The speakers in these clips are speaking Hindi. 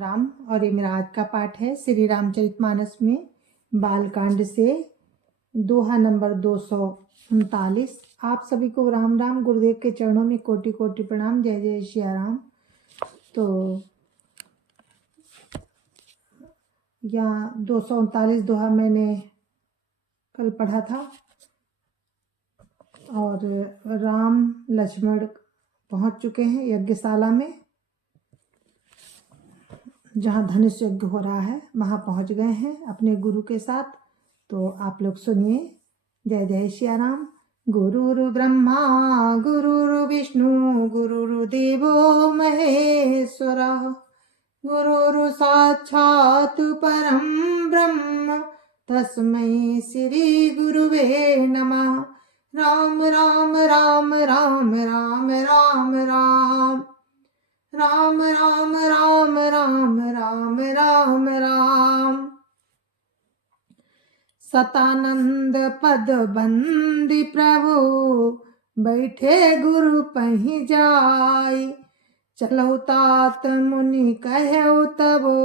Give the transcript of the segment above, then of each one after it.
राम। और ये मेरा आज का पाठ है श्री रामचरितमानस में बालकांड से दोहा नंबर 239। आप सभी को राम राम। गुरुदेव के चरणों में कोटि कोटि प्रणाम। जय जय सिया राम। तो यहाँ 239 दोहा मैंने कल पढ़ा था और राम लक्ष्मण पहुंच चुके हैं यज्ञशाला में, जहाँ धनुष यज्ञ हो रहा है, वहाँ पहुँच गए हैं अपने गुरु के साथ। तो आप लोग सुनिए। जय जय सिया राम। गुरुर् ब्रह्मा गुरुर् विष्णु गुरुर्देवो महेश्वरः गुरुर् साक्षात् परं ब्रह्म तस्मै श्री गुरुवे नमः। राम राम राम राम राम राम राम राम राम राम राम राम राम राम। सतानंद पद बंदी प्रभु बैठे गुरु पहि जाय। चलो तात मुनि कहु तबो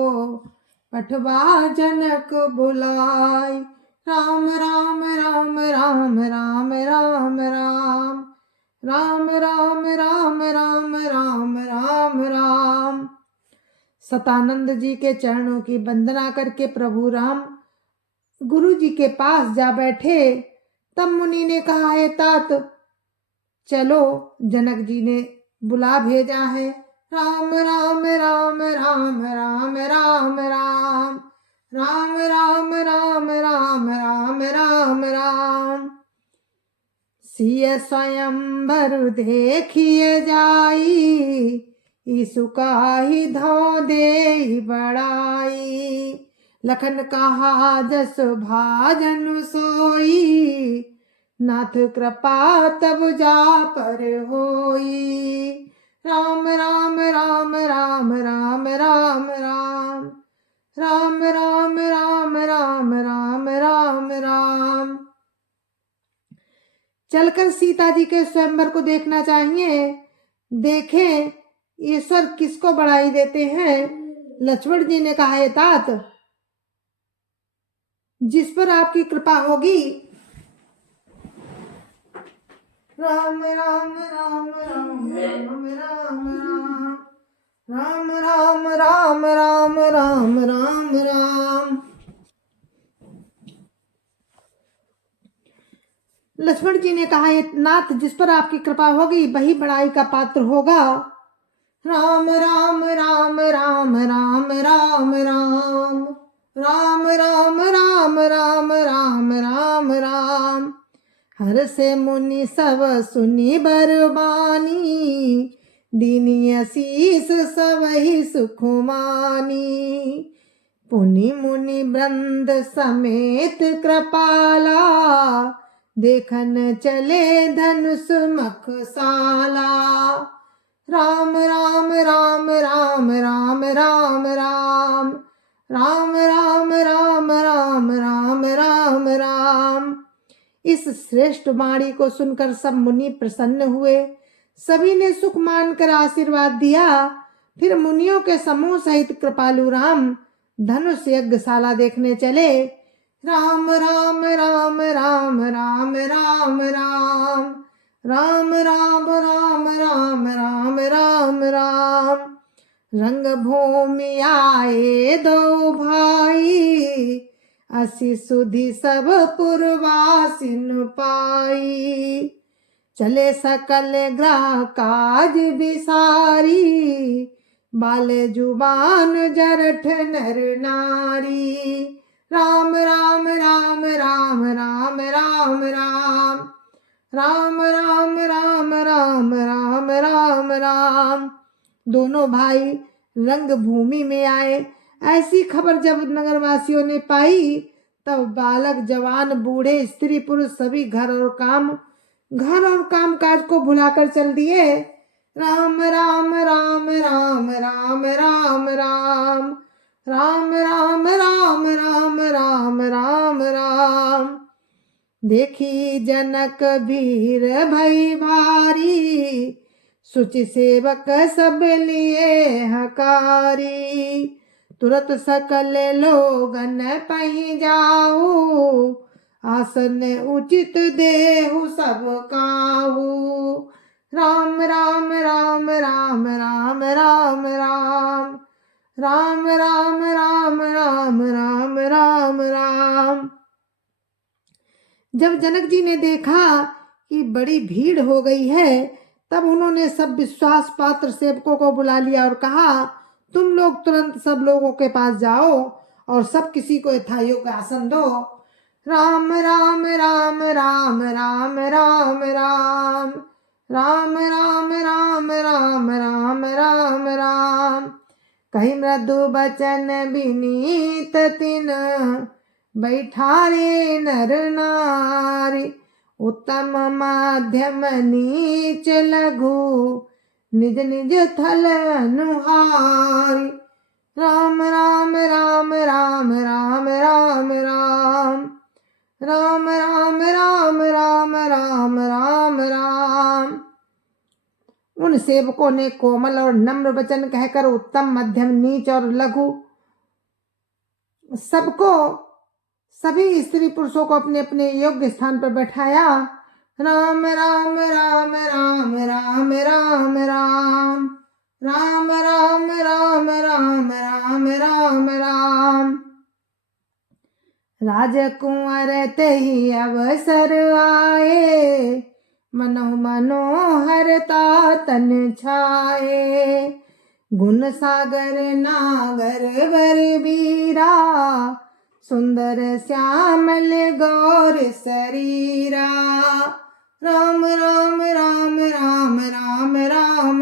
पठवा जनक बुलाय। राम राम राम राम राम राम राम राम राम राम राम राम राम राम। सतानंद जी के चरणों की वंदना करके प्रभु राम गुरु जी के पास जा बैठे। तब मुनि ने कहा, है तात चलो, जनक जी ने बुला भेजा है। राम राम राम राम राम राम राम राम राम राम राम राम राम राम। सिय स्वयंवर देखिए जाई ईसु काहि धौ देहि बड़ाई। लखन कहा जस भाजन सोई नाथ कृपा तब जा पर होई। राम राम राम राम राम राम राम राम राम राम राम राम राम राम। चलकर सीता जी के स्वयंवर को देखना चाहिए। देखें ईश्वर किसको बड़ाई देते हैं। लक्ष्मण जी ने कहा, है तात जिस पर आपकी कृपा होगी। राम राम राम राम राम राम राम राम राम राम राम राम राम। लक्ष्मण जी ने कहा, नाथ जिस पर आपकी कृपा होगी वही बड़ाई का पात्र होगा। राम राम राम राम राम राम राम राम राम राम राम राम राम राम। हर से मुनि सब सुनी बरबानी दीनी आशीष सबहि सुख मानी। पुनि मुनि वृंद समेत कृपाला देखन चले धनुष मखसाला। राम राम राम राम राम राम राम राम राम राम राम राम राम राम। इस श्रेष्ठ वाणी को सुनकर सब मुनि प्रसन्न हुए। सभी ने सुख मानकर आशीर्वाद दिया। फिर मुनियों के समूह सहित कृपालु राम धनुष यज्ञशाला देखने चले। राम राम राम राम राम राम राम राम राम राम राम राम राम राम। रंग भूमि आए दो भाई असि सुधि सब पुरवासिन पाई। चले सकल ग्रह काज बिसारी बाल जुबान जरठ नर नारी। राम राम राम राम राम राम राम राम राम राम राम राम राम राम। दोनों भाई रंग भूमि में आए। ऐसी खबर जब नगरवासियों ने पाई तब बालक जवान बूढ़े स्त्री पुरुष सभी घर और काम काज को भुलाकर चल दिए। राम राम राम राम राम राम राम राम राम राम राम राम राम राम। देखी जनक भीर भई भारी सुचि सेवक सब लिए हकारी। तुरत सकल लोगन पहि जाऊ, आसन उचित देहु सब काहू। राम राम राम राम राम राम राम राम राम राम राम राम राम राम। जब जनक जी ने देखा कि बड़ी भीड़ हो गई है, तब उन्होंने सब विश्वास पात्र सेवकों को बुला लिया और कहा, तुम लोग तुरंत सब लोगों के पास जाओ और सब किसी को यथायोग्य आसन दो। राम राम राम राम राम राम राम राम राम राम राम राम राम राम। कही मृदु बचन विनीत तिन, बैठारे नर नारी। उत्तम माध्यम नीच लघु, निज निज थल अनुहारी। राम राम राम राम राम राम राम राम राम राम राम राम राम राम। उन सेवकों ने कोमल और नम्र वचन कहकर उत्तम, मध्यम, नीच और लघु सबको, सभी स्त्री पुरुषों को अपने अपने योग्य स्थान पर बैठाया। राम राम राम राम राम राम राम राम राम राम राम राम राम राम। राजकुंवर तेहि अवसर आए, मनो मनोहरता तन छाए। गुण सागर नागर वर बीरा, सुंदर श्यामल गौर शरीरा। राम राम राम राम राम राम राम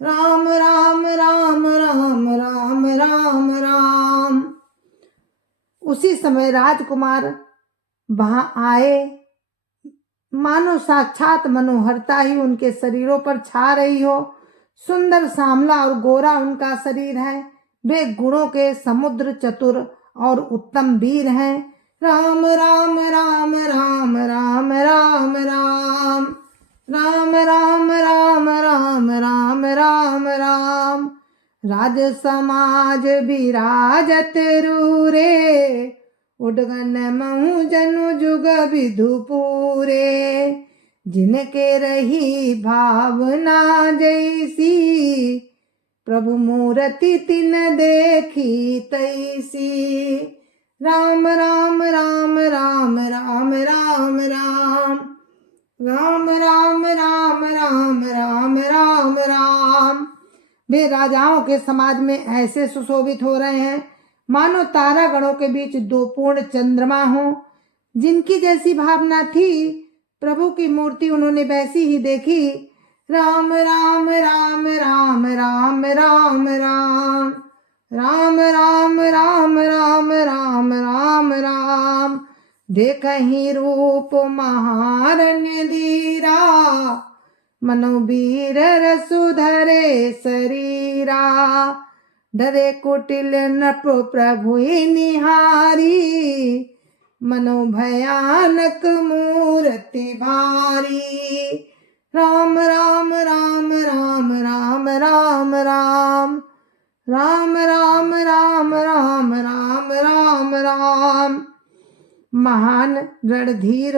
राम राम राम राम राम राम राम। उसी समय राजकुमार वहां आए, मानो साक्षात मनोहरता ही उनके शरीरों पर छा रही हो। सुंदर सांवला और गोरा उनका शरीर है। वे गुणों के समुद्र, चतुर और उत्तम वीर हैं। राम राम राम राम राम राम राम राम राम राम राम राम राम राम। राज समाज विराजत रूरे, उडगन महु जनु जुग विधु पूरे। जिनके रही भावना जैसी, प्रभु मूर्ति तिन देखी तैसी। राम राम राम राम राम राम राम राम राम राम राम राम राम राम। वे राजाओं के समाज में ऐसे सुशोभित हो रहे हैं, मानो तारा गणों के बीच दो पूर्ण चंद्रमा हो। जिनकी जैसी भावना थी, प्रभु की मूर्ति उन्होंने वैसी ही देखी। राम राम राम राम राम राम राम राम राम राम राम राम राम राम। देखहि रूप महारण्य धीरा, मनोवीर रसुधरे शरीरा। डरे कुटिल नप प्रभु निहारी, मनो भयानक मूर्ति भारी। राम राम राम राम राम राम राम राम राम राम राम राम राम राम। महान रणधीर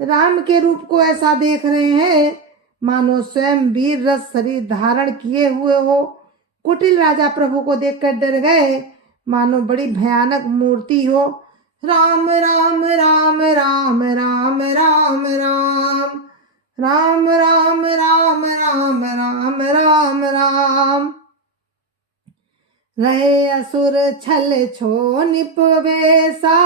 राम के रूप को ऐसा देख रहे हैं, मानो स्वयं वीर रस शरीर धारण किए हुए हो। कुटिल राजा प्रभु को देखकर डर गए, मानो बड़ी भयानक मूर्ति हो। राम राम राम राम राम राम राम राम राम राम राम राम राम राम। रहे असुर छल छो निपवेशा,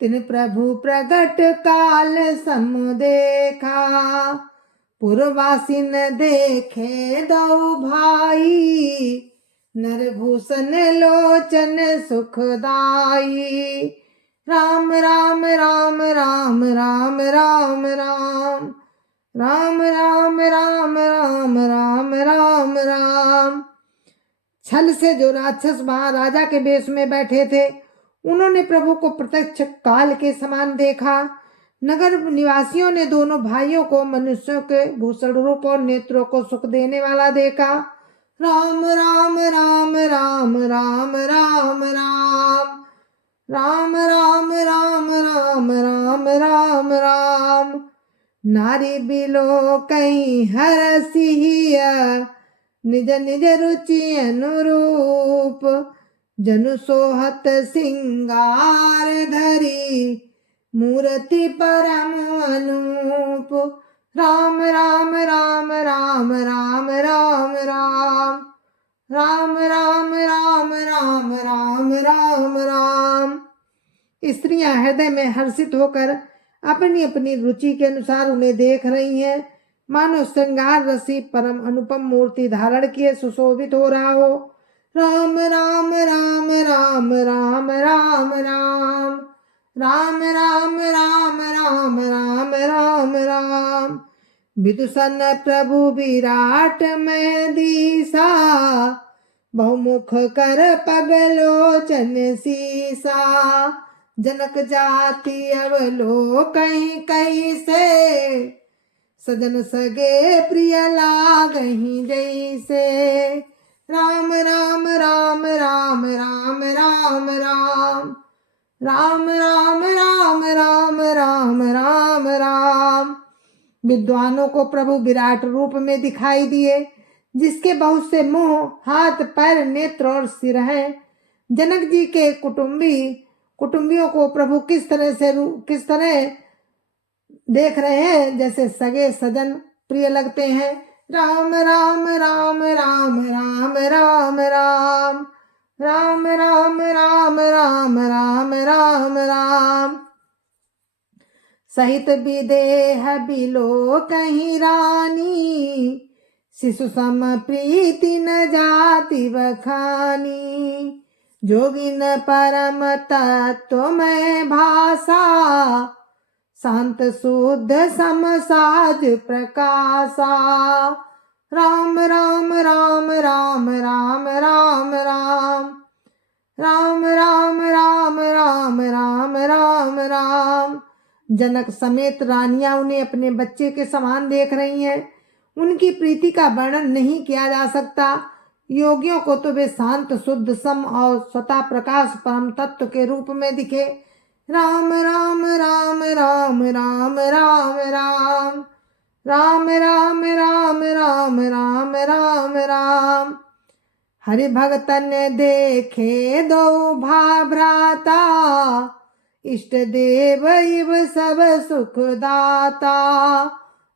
तिन प्रभु प्रगट काल सम देखा। पुरवासिन देखे दो भाई, नरभूषण लोचन सुखदाई। राम राम राम राम राम राम राम राम राम राम राम राम राम राम। छल से जो राक्षस महाराजा के वेश में बैठे थे, उन्होंने प्रभु को प्रत्यक्ष काल के समान देखा। नगर निवासियों ने दोनों भाइयों को मनुष्यों के भूषण रूप और नेत्रों को सुख देने वाला देखा। राम राम राम नारी बिलो कहीं हरसिया निज निज रुचि अनुरूप जनु सोहत सिंगार धरी मूर्ति परम अनूप राम राम राम राम राम राम राम राम राम राम राम राम राम राम। स्त्रियां हृदय में हर्षित होकर अपनी अपनी रुचि के अनुसार उन्हें देख रही हैं, मानो श्रृंगार रसी परम अनुपम मूर्ति धारण किए सुशोभित हो रहा हो। राम राम राम राम राम राम राम राम राम राम राम राम राम राम। विदुषन प्रभु विराट में दीसा बहुमुख कर पगलोचन सीसा जनक जाति अवलोकहीं कहीं से सजन सगे प्रिय लागहीं जैसे। राम राम राम राम राम राम राम राम राम राम राम राम राम राम। विद्वानों को प्रभु विराट रूप में दिखाई दिए, जिसके बहुत से मुंह, हाथ, पैर, नेत्र और सिर हैं। जनक जी के कुटुंबियों को प्रभु किस तरह देख रहे हैं, जैसे सगे सजन प्रिय लगते हैं। राम राम राम राम राम राम राम राम राम राम राम राम राम राम। सहित विदेह बिलो कहीं रानी शिशु सम प्रीति न जाति बखानी जोगिन परम तत्व में भाषा शांत शुद्ध समसाज प्रकाशा। राम राम राम राम राम राम राम राम राम राम राम राम राम राम। जनक समेत रानियां उन्हें अपने बच्चे के समान देख रही हैं। उनकी प्रीति का वर्णन नहीं किया जा सकता। योगियों को तो वे शांत शुद्ध सम और स्वतः प्रकाश परम तत्व के रूप में दिखे। राम राम राम राम राम राम राम राम राम राम राम राम राम राम। हरि भगतन देखे दो भ्राता इष्ट देव इव सब सुख दाता।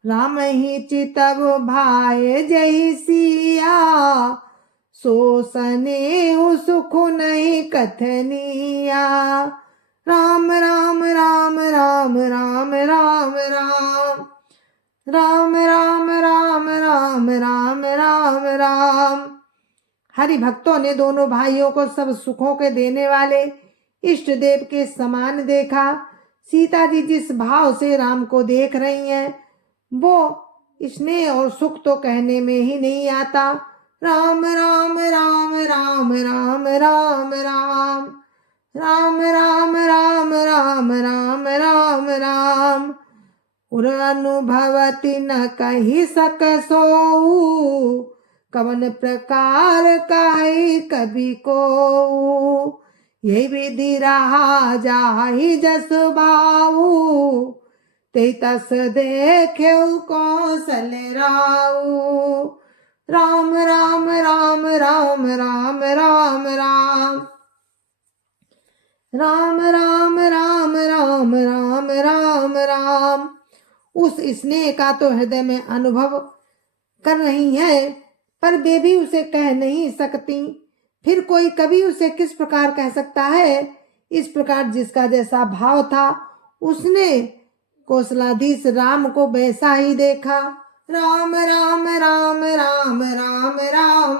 राम ही चितव भाई जय सिया सो सनेहु सुख नहीं कथनिया। राम राम राम राम राम राम राम राम राम राम राम राम राम राम। हरि भक्तों ने दोनों भाइयों को सब सुखों के देने वाले इष्ट देव के समान देखा। सीता जी जिस भाव से राम को देख रही हैं, वो स्नेह और सुख तो कहने में ही नहीं आता। राम राम राम राम राम राम राम राम राम राम राम राम राम राम। उर अनुभवति न कही सक सोऊ कवन प्रकार काहि कवि को। ये विधि रहा जाहि जस भाऊ ते तस देखे कौशल राऊ। राम राम राम राम राम राम राम राम राम राम राम राम राम राम। उस स्नेह का तो हृदय में अनुभव कर रही है, पर वे भी उसे कह नहीं सकती। फिर कोई कवि उसे किस प्रकार कह सकता है। इस प्रकार जिसका जैसा भाव था उसने कौशलाधीश राम को वैसा ही देखा। राम राम राम राम राम राम राम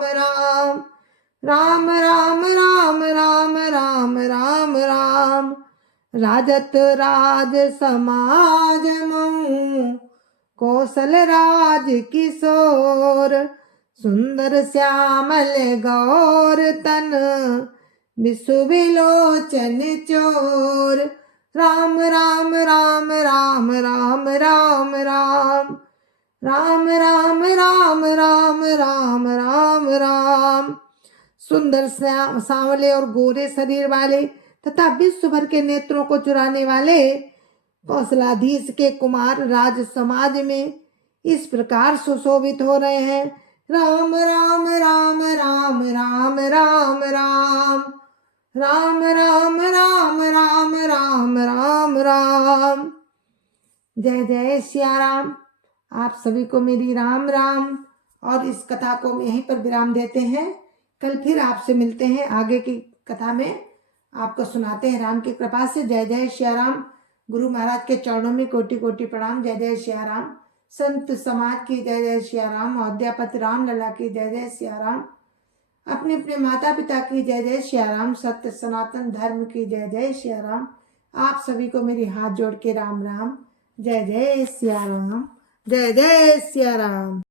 राम राम राम राम राम राम राम। राजत राज समाज मऊ कौशल राज किशोर सुंदर श्यामल गौर तन विश्व विलोचन चोर। राम राम राम राम राम राम राम राम राम राम राम राम राम राम। सुंदर सांवले और गोरे शरीर वाले तथा विश्व भर के नेत्रों को चुराने वाले कौशलाधीश के कुमार राज समाज में इस प्रकार सुशोभित हो रहे हैं। राम राम राम राम राम राम राम राम राम राम राम राम राम राम। जय जय सिया राम। आप सभी को मेरी राम राम। और इस कथा को हम यहीं पर विराम देते हैं। कल फिर आपसे मिलते हैं, आगे की कथा में आपको सुनाते हैं राम की कृपा से। जय जय सिया राम। गुरु महाराज के चरणों में कोटि कोटि प्रणाम। जय जय सिया राम। संत समाज की जय जय सिया राम। अयोध्यापति राम लला की जय जय सिया राम। अपने अपने माता पिता की जय जय सिया राम। सत्य सनातन धर्म की जय जय सिया राम। आप सभी को मेरी हाथ जोड़ के राम राम। जय जय सिया राम। जय जय सिया राम।